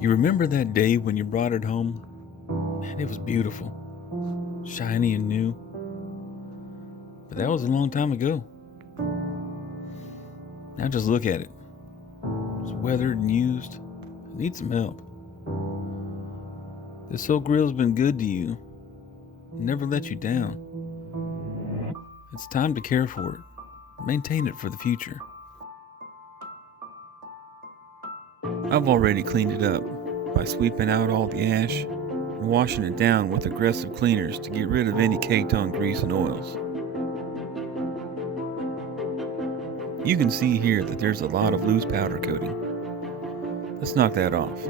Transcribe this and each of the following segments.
You remember that day when you brought it home? Man, it was beautiful, shiny and new. But that was a long time ago. Now just look at it. It's weathered and used. It needs some help. This old grill's been good to you. Never let you down. It's time to care for it. Maintain it for the future. I've already cleaned it up by sweeping out all the ash and washing it down with aggressive cleaners to get rid of any caked on grease and oils. You can see here that there's a lot of loose powder coating. Let's knock that off.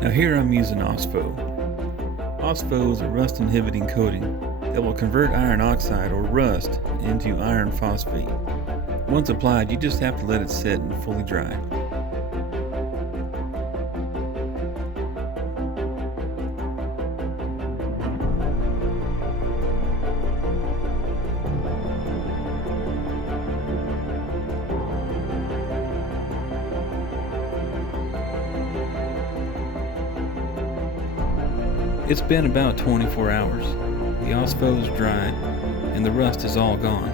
Now here I'm using OSPO. OSPO is a rust inhibiting coating that will convert iron oxide or rust into iron phosphate. Once applied, you just have to let it sit and fully dry. It's been about 24 hours. The OSPO is dried and the rust is all gone.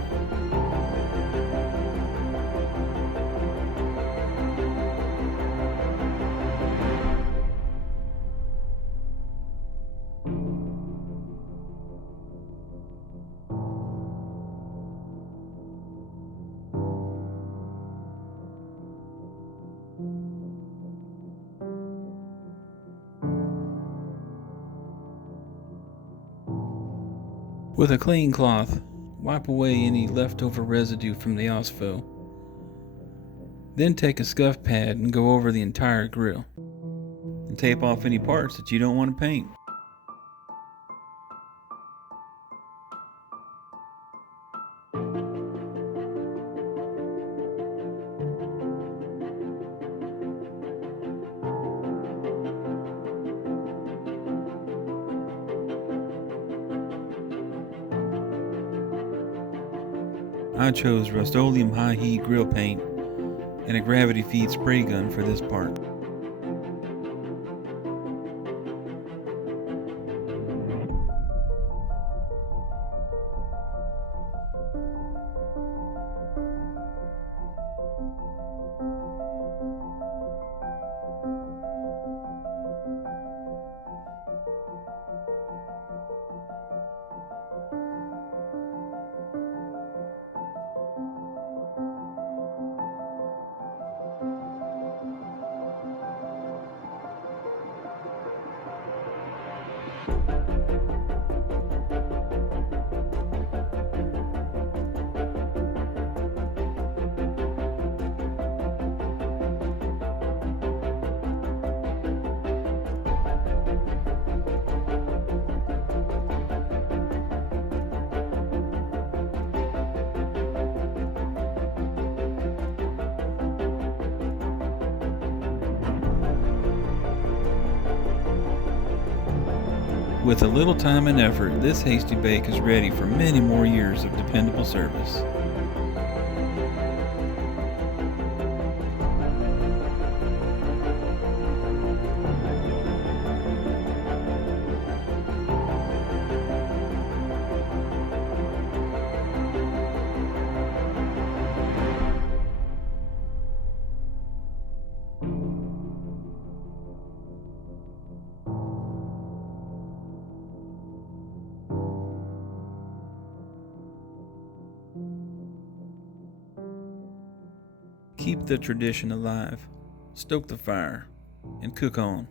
With a clean cloth, wipe away any leftover residue from the OSPO. Then take a scuff pad and go over the entire grill. And tape off any parts that you don't want to paint. I chose Rust-Oleum high heat grill paint and a gravity feed spray gun for this part. With a little time and effort, this Hasty Bake is ready for many more years of dependable service. Keep the tradition alive. Stoke the fire. and cook on.